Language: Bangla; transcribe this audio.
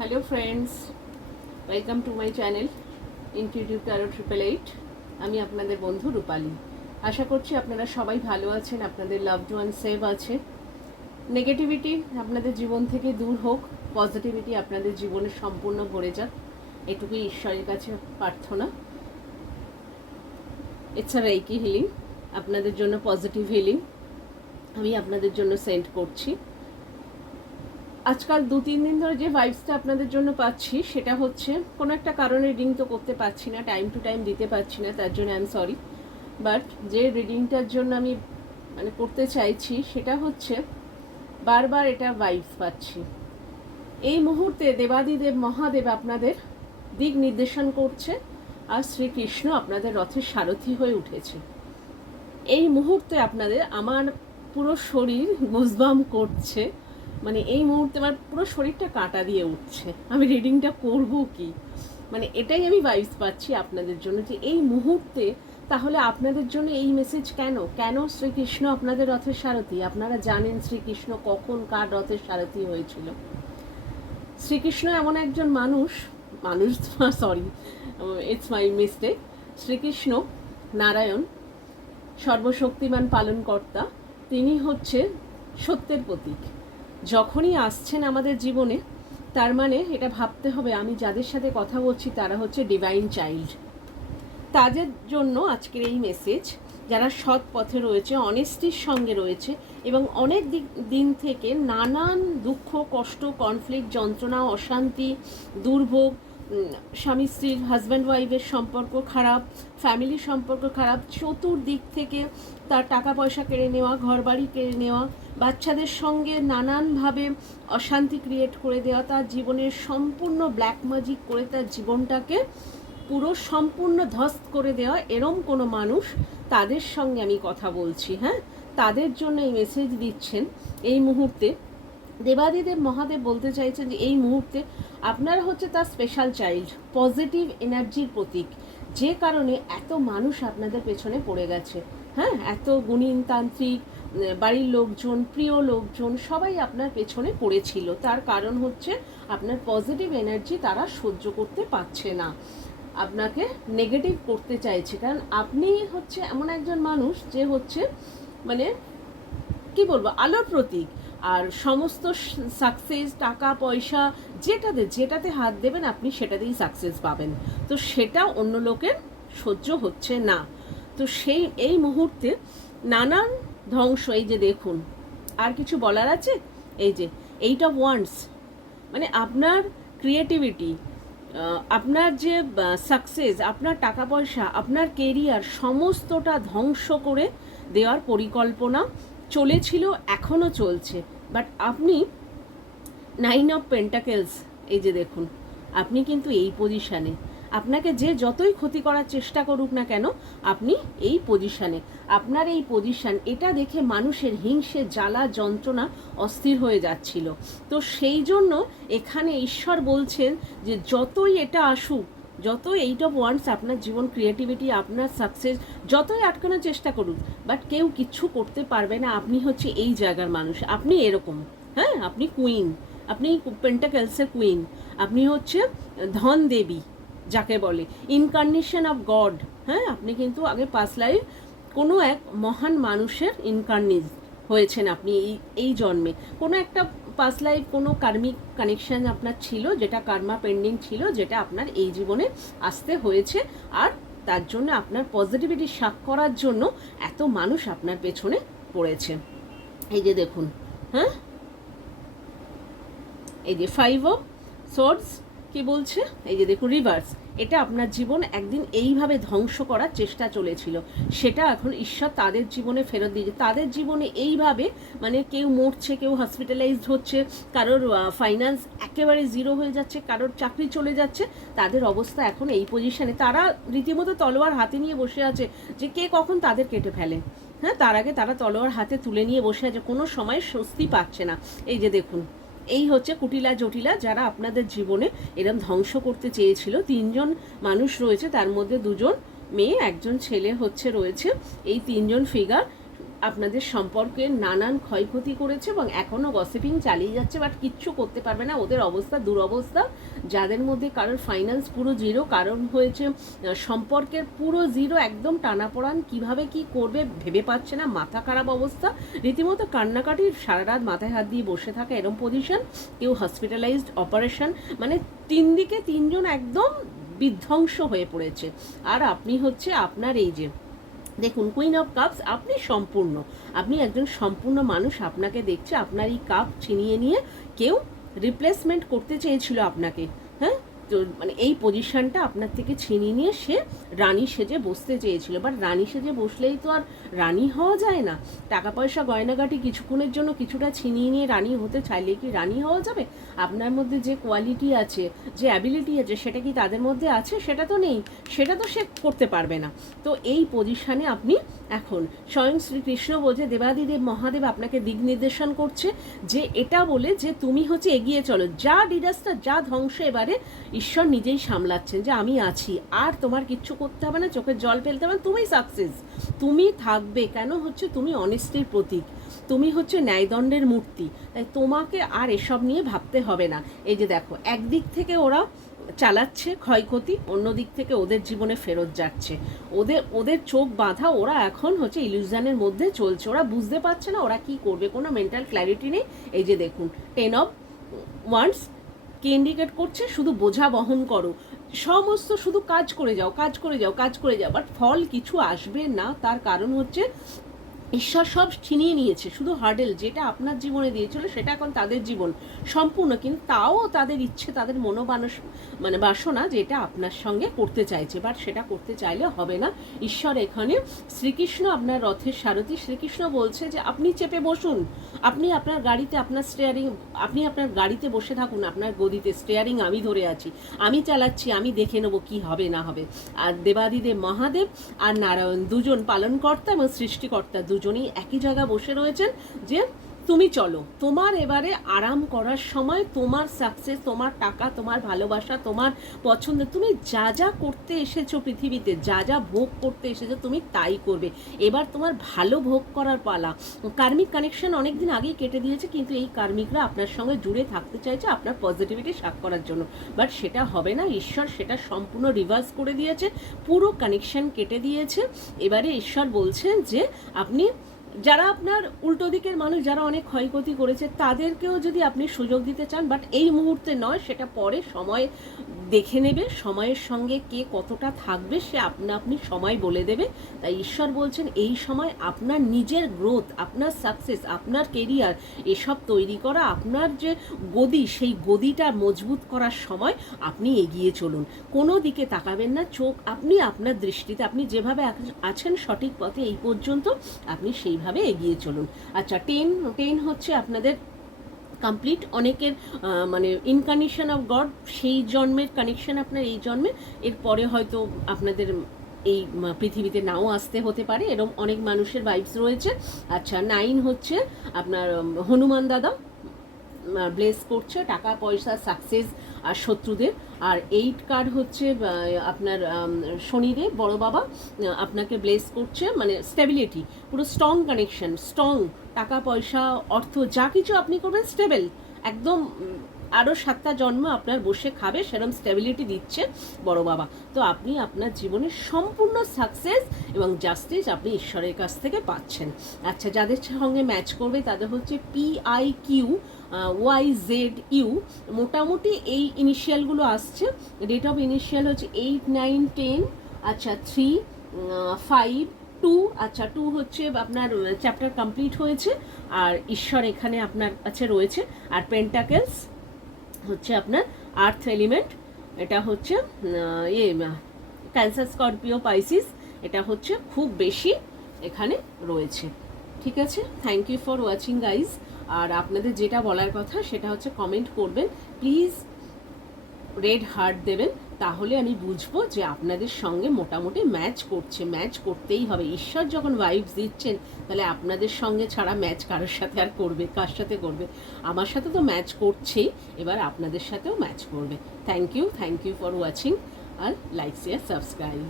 Hello friends, welcome to my channel intuitive taro 888। আমি আপনাদের বন্ধু রূপালী। আশা করছি আপনারা সবাই ভালো আছেন, আপনাদের লাভড ওয়ান সেভ আছে। নেগেটিভিটি আপনাদের জীবন থেকে দূর হোক, পজিটিভিটি আপনাদের জীবনে সম্পূর্ণ ভরে যাক, এটুকুই ঈশ্বরের কাছে প্রার্থনা। এছাড়া রেইকি হিলিং আপনাদের জন্য, পজিটিভ হিলিং আমি আপনাদের জন্য সেন্ড করছি। আজকাল 2-3 দিন ধরে যে ভাইবসটা আপনাদের জন্য পাচ্ছি সেটা হচ্ছে, কোনো একটা কারণে রিডিং তো করতে পারছি না, টাইম টু টাইম দিতে পারছি না, তার জন্য আই এম সরি। বাট যে রিডিংটার জন্য আমি করতে চাইছি সেটা হচ্ছে, বারবার এটা ভাইবস পাচ্ছি। এই মুহূর্তে দেবাদিদেব মহাদেব আপনাদের দিক নির্দেশন করছে, আর শ্রীকৃষ্ণ আপনাদের রথের সারথি হয়ে উঠেছে। এই মুহূর্তে আপনাদের, আমার পুরো শরীর গুজবাম করছে, এই মুহূর্তে আমার পুরো শরীরটা কাঁটা দিয়ে উঠছে। আমি রিডিংটা করব কি, এটাই আমি ভাইবস পাচ্ছি আপনাদের জন্য, যে এই মুহূর্তে তাহলে আপনাদের জন্য এই মেসেজ কেন কেন শ্রীকৃষ্ণ আপনাদের রথের সারথি। আপনারা জানেন শ্রীকৃষ্ণ কখন কার রথের সারথি হয়েছিল। শ্রীকৃষ্ণ এমন একজন মানুষ, sorry, it's my mistake. Shrikrishna Narayan, সর্বশক্তিমান পালনকর্তা, তিনি হচ্ছে সত্যের প্রতীক। যখনই আসছেন আমাদের জীবনে, তার মানে এটা ভাবতে হবে, আমি যাদের সাথে কথা বলছি তারা হচ্ছে ডিভাইন চাইল্ড। তাদের জন্য আজকের এই মেসেজ, যারা সৎ পথে রয়েছে, অনেস্টির সঙ্গে রয়েছে এবং অনেক দিন থেকে নানান দুঃখ, কষ্ট, কনফ্লিক্ট, যন্ত্রণা, অশান্তি, দুর্ভোগ, স্বামী স্ত্রীর, হাজব্যান্ড ওয়াইফের সম্পর্ক খারাপ, ফ্যামিলির সম্পর্ক খারাপ, চতুর্দিক থেকে তার টাকা পয়সা কেড়ে নেওয়া, ঘরবাড়ি কেড়ে নেওয়া, বাচ্চাদের সঙ্গে নানানভাবে অশান্তি ক্রিয়েট করে দেওয়া, তার জীবনের সম্পূর্ণ ব্ল্যাক ম্যাজিক করে তার জীবনটাকে পুরো সম্পূর্ণ ধ্বস্ত করে দেওয়া, এরম কোনো মানুষ, তাদের সঙ্গে আমি কথা বলছি। হ্যাঁ, তাদের জন্য এই মেসেজ দিচ্ছেন। এই মুহূর্তে দেবাদিদেব মহাদেব বলতে চাইছেন যে এই মুহূর্তে আপনারা হচ্ছে তার স্পেশাল চাইল্ড, পজিটিভ এনার্জির প্রতীক, যে কারণে এত মানুষ আপনাদের পেছনে পড়ে গেছে। হ্যাঁ, এত গুণীন তান্ত্রিক, বাড়ির লোকজন, প্রিয় লোকজন সবাই আপনার পেছনে পড়েছিল। তার কারণ হচ্ছে আপনার পজিটিভ এনার্জি তারা সহ্য করতে পারছে না, আপনাকে নেগেটিভ করতে চাইছে। কারণ আপনি হচ্ছে এমন একজন মানুষ যে হচ্ছে কি বলবো, আলোর প্রতীক। আর সমস্ত সাকসেস, টাকা পয়সা, যেটাতে হাত দেবেন আপনি সেটাতেই সাকসেস পাবেন। তো সেটা অন্য লোকের সহ্য হচ্ছে না। তো এই মুহূর্তে নানান ধ্বংস, এই যে দেখুন, আর কিছু বলার আছে? এই যে 8 of Wands, আপনার ক্রিয়েটিভিটি, আপনার যে সাকসেস, আপনার টাকা পয়সা, আপনার কেরিয়ার, সমস্তটা ধ্বংস করে দেওয়ার পরিকল্পনা চলেছিল, এখনও চলছে। বাট আপনি 9 of Pentacles, এই যে দেখুন, আপনি কিন্তু এই পজিশানে, আপনাকে যে যতই ক্ষতি করার চেষ্টা করুক না কেন, আপনি এই পজিশানে, আপনার এই পজিশান, এটা দেখে মানুষের হিংসে, জ্বালা, যন্ত্রণা অস্থির হয়ে যাচ্ছিল। তো সেই জন্য এখানে ঈশ্বর বলছেন যে যতই এটা আসুক, যতই 8 of Wands আপনার জীবন, ক্রিয়েটিভিটি, আপনার সাকসেস যতই আটকানোর চেষ্টা করুক, বাট কেউ কিচ্ছু করতে পারবে না। আপনি হচ্ছে এই জায়গার মানুষ, আপনি এরকম। হ্যাঁ, আপনি কুইন, আপনি পেন্টাকেলসের কুইন, আপনি হচ্ছে ধন দেবী যাকে বলে, ইনকার্নেশন অফ গড। হ্যাঁ, আপনি কিন্তু আগে পাস্ট লাইফ কোনো এক মহান মানুষের ইনকার্নেট হয়েছেন আপনি এই জন্মে। কোনো একটা পাস্ট লাইফ, কোনো কার্মিক কানেকশন আপনার ছিল, যেটা কার্মা পেন্ডিং ছিল, যেটা আপনার এই জীবনে আসতে হয়েছে। আর তার জন্য আপনার পজিটিভিটি শাক করার জন্য এত মানুষ আপনার পেছনে পড়েছে। এই যে দেখুন, হ্যাঁ, এই যে 5 of Swords কি বলছে, এই যে দেখুন রিভার্স। এটা আপনার জীবন একদিন এইভাবে ধ্বংস করার চেষ্টা চলেছিল, সেটা এখন ঈশ্বর তাদের জীবনে ফেরত দিয়েছে। তাদের জীবনে এইভাবে কেউ মরছে, কেউ হসপিটালাইজড হচ্ছে, কারোর ফাইন্যান্স একেবারে জিরো হয়ে যাচ্ছে, কারোর চাকরি চলে যাচ্ছে, তাদের অবস্থা এখন এই পজিশনে। তারা রীতিমতো তলোয়ার হাতে নিয়ে বসে আছে যে কে কখন তাদের কেটে ফেলে। হ্যাঁ, তার আগে তারা তলোয়ার হাতে তুলে নিয়ে বসে আছে, কোনো সময় স্বস্তি পাচ্ছে না। এই যে দেখুন, এই হচ্ছে কুটিলা জটিলা, যারা আপনাদের জীবনে এরকম ধ্বংস করতে চেয়েছিল। 3 জন মানুষ রয়েছে, তার মধ্যে 2 জন মেয়ে, 1 জন ছেলে রয়েছে। এই 3 জন ফিগার আপনাদের সম্পর্কে নানান ক্ষয়ক্ষতি করেছে এবং এখনও গসিপিং চালিয়ে যাচ্ছে, বাট কিচ্ছু করতে পারবে না। ওদের অবস্থা দুরবস্থা, যাদের মধ্যে কারোর ফাইন্যান্স পুরো জিরো, কারণ হয়েছে সম্পর্কের পুরো জিরো, একদম টানাপোড়ান, কিভাবে কি করবে ভেবে পাচ্ছে না, মাথা খারাপ অবস্থা, রীতিমতো কান্নাকাটি, সারা রাত মাথায় হাত দিয়ে বসে থাকা এরম পজিশন, কেউ হসপিটালাইজড, অপারেশন, মানে দিকে তিনজন একদম বিধ্বংস হয়ে পড়েছে। আর আপনি হচ্ছে আপনার এই যে দেখুন কুইন অফ কাপস, আপনি সম্পূর্ণ, আপনি একজন সম্পূর্ণ মানুষ, আপনাকে দেখছে, আপনার এই কাপ ছিনিয়ে নিয়ে কেউ রিপ্লেসমেন্ট করতে চেয়েছিল আপনাকে, হ্যাঁ, তো মানে এই পজিশনটা আপনার থেকে ছিনিয়ে নিয়ে সে রানী সেজে বসতে চেয়েছিল, বাট রানী সেজে বসলেই তো আর রানী হওয়া যায় না। টাকা পয়সা গয়নাগাটি কিছুক্ষণের জন্য কিছুটা ছিনিয়ে নিয়ে রানী হতে চাইলে কি রানী হওয়া যাবে? আপনার মধ্যে যে কোয়ালিটি আছে, যে অ্যাবিলিটি আছে, সেটা কি তাদের মধ্যে আছে? সেটা তো নেই, সেটা তো সে করতে পারবে না। তো এই পজিশানে আপনি এখন, স্বয়ং শ্রীকৃষ্ণ বলছে, দেবাদিদেব মহাদেব আপনাকে দিক নির্দেশন করছে যে এটা বলে যে তুমি হচ্ছে এগিয়ে চলো, যা ডিজাস্টার, যা ধ্বংস এবারে ঈশ্বর নিজেই সামলাচ্ছেন, যে আমি আছি, আর তোমার কিচ্ছু করতে হবে না, চোখের জল ফেলতে হবে না, তুমি সাকসেস, তুমি থাকবে। কেন হচ্ছে তুমি অনেস্টির প্রতীক, তুমি হচ্ছে ন্যায়দণ্ডের মূর্তি, তাই তোমাকে আর এসব নিয়ে ভাবতে হবে না। এই যে দেখো, একদিক থেকে ওরা চালাচ্ছে ক্ষয়ক্ষতি, অন্য দিক থেকে ওদের জীবনে ফেরত যাচ্ছে, ওদের চোখ বাঁধা, ওরা এখন হচ্ছে ইলিউশনের মধ্যে চলছে, ওরা বুঝতে পারছে না ওরা কি করবে, কোনো মেন্টাল ক্ল্যারিটি নেই। এই যে দেখুন 10 অফ ওয়ান্ডস কে ইন্ডিকেট করছে, শুধু বোঝা বহন করো, সমস্ত শুধু কাজ করে যাও, কাজ করে যাও, কাজ করে যাও, বাট ফল কিছু আসবে না। তার কারণ হচ্ছে ঈশ্বর সব ছিনিয়ে নিয়েছে, শুধু হার্ডেল যেটা আপনার জীবনে দিয়েছিল সেটা এখন তাদের জীবন সম্পূর্ণ, কিন্তু তাও তাদের ইচ্ছে, তাদের মানে বাসনা যেটা আপনার সঙ্গে করতে চাইছে, বাট সেটা করতে চাইলে হবে না। ঈশ্বর এখানে, শ্রীকৃষ্ণ আপনার রথের সারথি, শ্রীকৃষ্ণ বলছে যে আপনি চেপে বসুন, আপনি আপনার গাড়িতে, আপনার স্টিয়ারিং, আপনি আপনার গাড়িতে বসে থাকুন, আপনার গদিতে স্টিয়ারিং আমি ধরে আছি, আমি চালাচ্ছি, আমি দেখে নেবো কি হবে না হবে। আর দেবাদিদেব মহাদেব আর নারায়ণ দুজন পালনকর্তা এবং সৃষ্টিকর্তা দুজনেই একই জায়গায় বসে রয়েছেন যে তুমি চলো, তোমার এবারে আরাম করার সময়, তোমার সাকসেস, তোমার টাকা, তোমার ভালোবাসা, তোমার পছন্দ, তুমি যা যা করতে এসেছো পৃথিবীতে, যা যা ভোগ করতে এসেছো তুমি তাই করবে, এবার তোমার ভালো ভোগ করার পালা। কার্মিক কানেকশন অনেকদিন আগেই কেটে দিয়েছে, কিন্তু এই কার্মিকরা আপনার সঙ্গে জুড়ে থাকতে চাইছে আপনার পজিটিভিটি সাক করার জন্য, বাট সেটা হবে না। ঈশ্বর সেটা সম্পূর্ণ রিভার্স করে দিয়েছে, পুরো কানেকশন কেটে দিয়েছে। এবারে ঈশ্বর বলছেন যে আপনি, যারা আপনার উল্টো দিকের মানুষ, যারা অনেক ক্ষয়ক্ষতি করেছে, তাদেরকেও যদি আপনি সুযোগ দিতে চান, বাট এই মুহূর্তে নয়, সেটা পরে সময় দেখে নেবে, সময়ের সঙ্গে কে কতটা থাকবে সে আপনি সময় বলে দেবে। তাই ঈশ্বর বলছেন এই সময় আপনার নিজের গ্রোথ, আপনার সাকসেস, আপনার কেরিয়ার এসব তৈরি করা, আপনার যে গদি, সেই গদিটা মজবুত করার সময় আপনি এগিয়ে চলুন, কোনো দিকে তাকাবেন না, চোখ আপনি আপনার দৃষ্টিতে, আপনি যেভাবে আছেন সঠিক পথে এই পর্যন্ত, আপনি সেইভাবে এগিয়ে চলুন। আচ্ছা, 10 হচ্ছে আপনাদের কমপ্লিট, অনেকের মানে ইনকার্নেশন অফ গড, সেই জন্মের কানেকশন আপনার এই জন্মে, এরপরে হয়তো আপনাদের এই পৃথিবীতে নাও আসতে হতে পারে, এরকম অনেক মানুষের ভাইবস রয়েছে। আচ্ছা, 9 হচ্ছে আপনার হনুমান দাদা ব্লেস করছে, টাকা পয়সা, সাকসেস আর শত্রুদের। আর 8 কার্ড হচ্ছে আপনার শনিদেব বড় বাবা আপনাকে ব্লেস করছে, মানে স্টেবিলিটি, পুরো স্ট্রং কানেকশন, স্ট্রং টাকা পয়সা অর্থ যা কিছু আপনি করবেন স্টেবল, একদম আরও 7টা জন্ম আপনার বসে খাবে সেরকম স্টেবিলিটি দিচ্ছে বড় বাবা। তো আপনি আপনার জীবনে সম্পূর্ণ সাকসেস এবং জাস্টিস আপনি ঈশ্বরের কাছ থেকে পাচ্ছেন। আচ্ছা, যাদের সঙ্গে ম্যাচ করবে তাদের হচ্ছে PIQ YZU, মোটামুটি এই ইনিশিয়ালগুলো আসছে। ডেট অফ ইনিশিয়াল হচ্ছে 8, 9, 10। আচ্ছা, 3, 5, 2। আচ্ছা, 2 হচ্ছে আপনার চ্যাপ্টার কমপ্লিট হয়েছে, আর ঈশ্বর এখানে আপনার কাছে রয়েছে। আর পেন্টাকেলস হচ্ছে আপনার আর্থ এলিমেন্ট, এটা হচ্ছে ক্যান্সার, স্করপিও, পাইসিস, এটা হচ্ছে খুব বেশি এখানে রয়েছে। ঠিক আছে, thank you for watching guys. আর আপনাদের যেটা বলার কথা সেটা হচ্ছে কমেন্ট করবেন প্লিজ, রেড হার্ট দেবেন, তাহলে আমি বুঝবো যে আপনাদের সঙ্গে মোটামুটি ম্যাচ করছে। ম্যাচ করতেই হবে, ঈশ্বর যখন ভাইবস দিচ্ছেন তাহলে আপনাদের সঙ্গে ছাড়া ম্যাচ কারোর সাথে আর করবে, কার সাথে করবে? আমার সাথে তো ম্যাচ করছেই, এবার আপনাদের সাথেও ম্যাচ করবে। থ্যাংক ইউ ফর ওয়াচিং, আর লাইক, শেয়ার, সাবস্ক্রাইব।